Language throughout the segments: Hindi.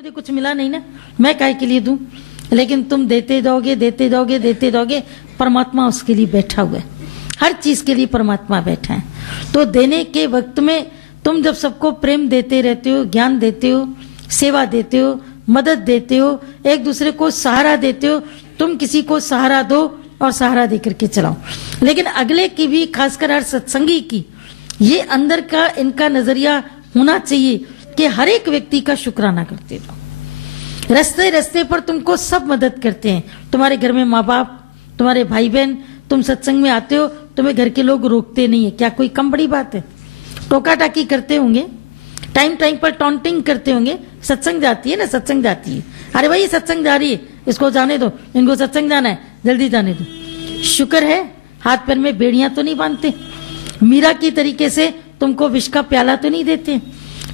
मुझे कुछ मिला नहीं ना, मैं काहे के लिए दूं। लेकिन तुम देते जाओगे देते जाओगे देते जाओगे, परमात्मा उसके लिए बैठा हुआ है, हर चीज के लिए परमात्मा बैठा है। तो देने के वक्त में तुम जब सबको प्रेम देते रहते हो, ज्ञान देते हो, सेवा देते हो, मदद देते हो, एक दूसरे को सहारा देते हो, तुम किसी को सहारा दो और सहारा दे करके चलाओ। लेकिन अगले की भी, खासकर हर सत्संगी की, ये अंदर का इनका नजरिया होना चाहिए कि हर एक व्यक्ति का शुक्राना करते रहो। रास्ते रास्ते पर तुमको सब मदद करते हैं, तुम्हारे घर में माँ बाप, तुम्हारे भाई बहन, तुम सत्संग में आते हो, तुम्हें घर के लोग रोकते नहीं है, क्या कोई कम बड़ी बात है। टोका टाकी करते होंगे, टाइम टाइम पर टॉन्टिंग करते होंगे, सत्संग जाती है ना, सत्संग जाती है, अरे भाई सत्संग जा रही है, इसको जाने दो, इनको सत्संग जाना है, जल्दी जाने दो। शुक्र है हाथ पैर में बेड़ियां तो नहीं बांधते, मीरा की तरीके से तुमको विष का प्याला तो नहीं देते,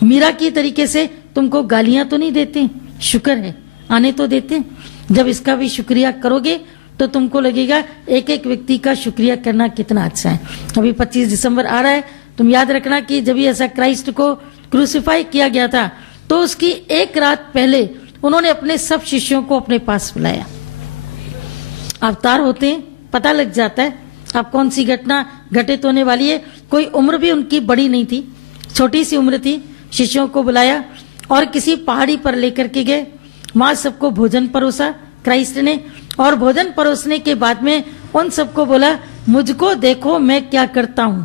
मीरा की तरीके से तुमको गालियां तो नहीं देते, शुक्र है आने तो देते। जब इसका भी शुक्रिया करोगे तो तुमको लगेगा एक एक व्यक्ति का शुक्रिया करना कितना अच्छा है। अभी 25 दिसंबर आ रहा है, तुम याद रखना कि जब ये ऐसा क्राइस्ट को क्रूसिफाई किया गया था तो उसकी एक रात पहले उन्होंने अपने सब शिष्यों को अपने पास बुलाया। अवतार होते हैं, पता लग जाता है अब कौन सी घटना घटित होने वाली है। कोई उम्र भी उनकी बड़ी नहीं थी, छोटी सी उम्र थी। शिष्यों को बुलाया और किसी पहाड़ी पर लेकर के गए, वहां सबको भोजन परोसा क्राइस्ट ने, और भोजन परोसने के बाद में उन सबको बोला, मुझको देखो मैं क्या करता हूं,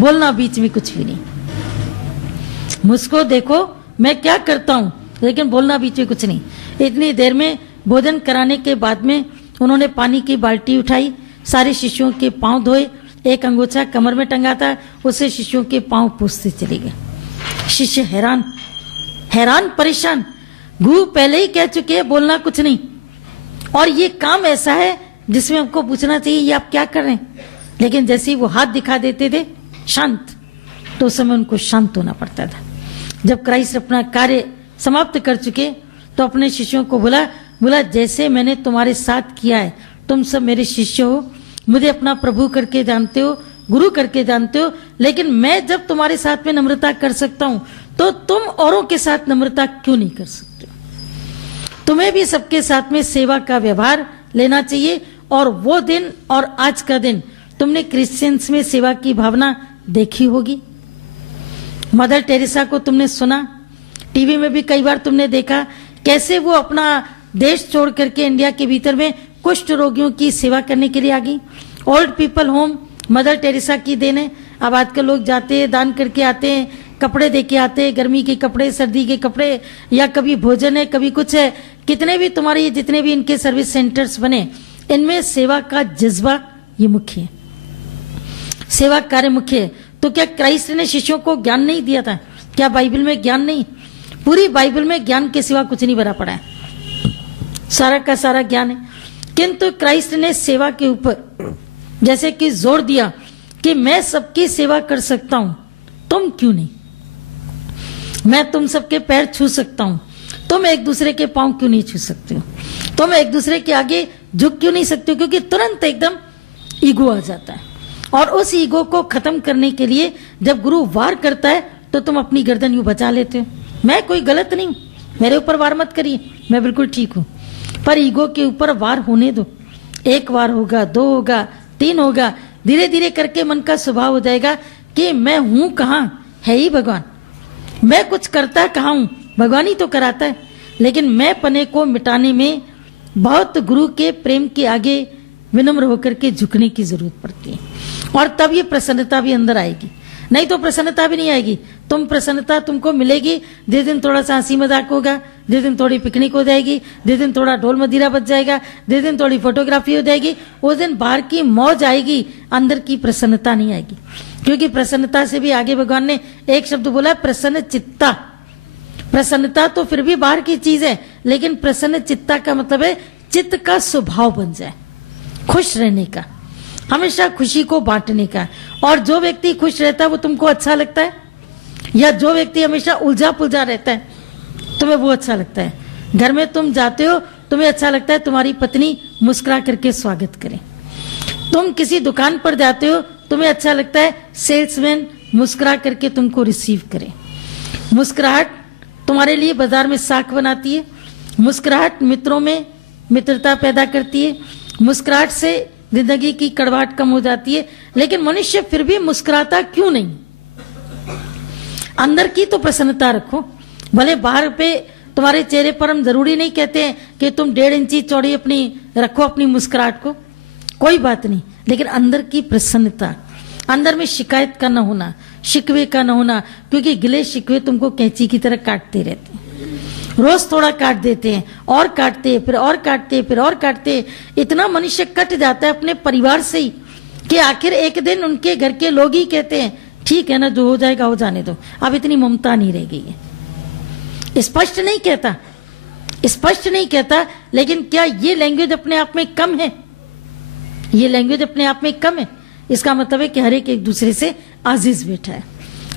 बोलना बीच में कुछ भी नहीं, मुझको देखो मैं क्या करता हूं, लेकिन बोलना बीच में कुछ नहीं। इतनी देर में भोजन कराने के बाद में उन्होंने पानी की बाल्टी उठाई, सारे शिष्यों के पांव धोए, एक अंगोछा कमर में टंगा था, उससे शिष्यों के पांव पूछते चले गए। शिष्य हैरान हैरान परेशान, गुरु पहले ही कह चुके हैं बोलना कुछ नहीं, और ये काम ऐसा है जिसमें हमको पूछना चाहिए ये आप क्या कर रहे हैं। लेकिन जैसे ही वो हाथ दिखा देते थे शांत, तो उस समय उनको शांत होना पड़ता था। जब क्राइस्ट अपना कार्य समाप्त कर चुके तो अपने शिष्यों को बोला जैसे मैंने तुम्हारे साथ किया है, तुम सब मेरे शिष्य हो, मुझे अपना प्रभु करके जानते हो, गुरु करके जानते हो, लेकिन मैं जब तुम्हारे साथ में नम्रता कर सकता हूं तो तुम औरों के साथ नम्रता क्यों नहीं कर सकते। तुम्हें भी सबके साथ में सेवा का व्यवहार लेना चाहिए। और वो दिन और आज का दिन तुमने क्रिश्चियंस में सेवा की भावना देखी होगी। मदर टेरेसा को तुमने सुना, टीवी में भी कई बार तुमने देखा कैसे वो अपना देश छोड़ करके इंडिया के भीतर में कुष्ठ रोगियों की सेवा करने के लिए आ गई। Old people home mother Teresa की देन है। अब आजकल लोग जाते हैं, दान करके आते हैं, कपड़े दे के आते हैं, गर्मी के कपड़े, सर्दी के कपड़े, या कभी भोजन है, कभी कुछ है। कितने भी तुम्हारे जितने भी इनके सर्विस सेंटर्स बने, इनमें सेवा का जज्बा ये मुख्य है, सेवा कार्य मुख्य है। तो क्या क्राइस्ट ने शिष्यों को ज्ञान नहीं दिया था? क्या बाइबल में ज्ञान नहीं? पूरी बाइबल में ज्ञान के सिवा कुछ नहीं भरा पड़ा है, सारा का सारा ज्ञान है। किंतु क्राइस्ट ने सेवा के ऊपर जैसे कि जोर दिया कि मैं सबकी सेवा कर सकता हूं, तुम क्यों नहीं? मैं तुम सबके पैर छू सकता हूं, तुम एक दूसरे के पांव क्यों नहीं छू सकते हो? तुम एक दूसरे के आगे झुक क्यों नहीं सकते हो? क्योंकि तुरंत एकदम ईगो आ जाता है, और उस ईगो को खत्म करने के लिए जब गुरु वार करता है तो तुम अपनी गर्दन यूं बचा लेते हो, मैं कोई गलत नहीं हूं, मेरे ऊपर वार मत करिए, मैं बिल्कुल ठीक हूं। पर ईगो के ऊपर वार होने दो, एक वार होगा, दो होगा, तीन होगा, धीरे धीरे करके मन का स्वभाव हो जाएगा कि मैं हूं कहां, है ही भगवान, मैं कुछ करता कहां हूं, भगवान ही तो कराता है। लेकिन मैं पने को मिटाने में बहुत गुरु के प्रेम के आगे विनम्र होकर के झुकने की जरूरत पड़ती है, और तब ये प्रसन्नता भी अंदर आएगी, नहीं तो प्रसन्नता भी नहीं आएगी। तुम प्रसन्नता तुमको मिलेगी जिस दिन थोड़ा सा हंसी मजाक होगा, जिस दिन थोड़ी पिकनिक हो जाएगी, जिस दिन थोड़ा ढोल मदिरा बज जाएगा, जिस दिन थोड़ी फोटोग्राफी हो जाएगी, उस दिन बाहर की मौज आएगी, अंदर की प्रसन्नता नहीं आएगी। क्योंकि प्रसन्नता से भी आगे भगवान ने एक शब्द बोला, प्रसन्न चित्ता। प्रसन्नता तो फिर भी बाहर की चीज है, लेकिन प्रसन्न चित्ता का मतलब है चित्त का स्वभाव बन जाए, खुश रहने का, हमेशा खुशी को बांटने का। और जो व्यक्ति खुश रहता है वो तुमको अच्छा लगता है, या जो व्यक्ति हमेशा उलझा पुलझा रहता है तुम्हें वो अच्छा लगता है? घर में तुम जाते हो, तुम्हें अच्छा लगता है तुम्हारी पत्नी मुस्कुरा करके स्वागत करे। तुम किसी दुकान पर जाते हो, तुम्हें अच्छा लगता है सेल्समैन मुस्कुरा करके तुमको रिसीव करे। मुस्कुराहट तुम्हारे लिए बाजार में साख बनाती है। मुस्कुराहट मित्रों में मित्रता पैदा करती है। मुस्कुराहट से जिंदगी की कड़वाहट कम हो जाती है। लेकिन मनुष्य फिर भी मुस्कुराता क्यों नहीं? अंदर की तो प्रसन्नता रखो। भले बाहर पे तुम्हारे चेहरे पर हम जरूरी नहीं कहते हैं कि तुम 1.5 इंची चौड़ी अपनी रखो अपनी मुस्कुराहट को, कोई बात नहीं, लेकिन अंदर की प्रसन्नता, अंदर में शिकायत का न होना, शिकवे का न होना, क्योंकि गिले शिकवे तुमको कैंची की तरह काटते रहते हैं। रोज थोड़ा काट देते हैं और काटते हैं, फिर और काटते हैं, फिर और काटते हैं। इतना मनुष्य कट जाता है अपने परिवार से ही कि आखिर एक दिन उनके घर के लोग ही कहते हैं ठीक है ना, जो हो जाएगा हो जाने दो, अब इतनी ममता नहीं रह गई है। स्पष्ट नहीं कहता, स्पष्ट नहीं कहता, लेकिन क्या ये लैंग्वेज अपने आप में कम है? ये लैंग्वेज अपने आप में कम है? इसका मतलब है कि हर एक दूसरे से आजीज बैठा है,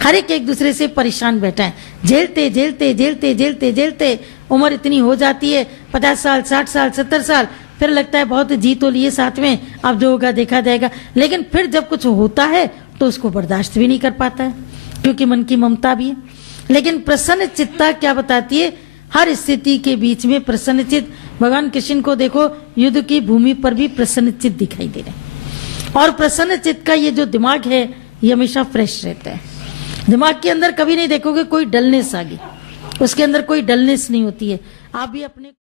हर एक दूसरे से परेशान बैठा है। झेलते झेलते झेलते झेलते झेलते उम्र इतनी हो जाती है, 50 साल 60 साल 70 साल, फिर लगता है बहुत जी तो लिए साथ में, अब जो होगा देखा जाएगा। लेकिन फिर जब कुछ होता है तो उसको बर्दाश्त भी नहीं कर पाता है, क्योंकि मन की ममता भी है। लेकिन प्रसन्न चित्ता क्या बताती है? हर स्थिति के बीच में प्रसन्न चित्त। भगवान कृष्ण को देखो, युद्ध की भूमि पर भी प्रसन्न चित्त दिखाई दे रहे हैं। और प्रसन्न चित्त का ये जो दिमाग है ये हमेशा फ्रेश रहता है। दिमाग के अंदर कभी नहीं देखोगे कोई डलनेस आ गई, उसके अंदर कोई डलनेस नहीं होती है। आप भी अपने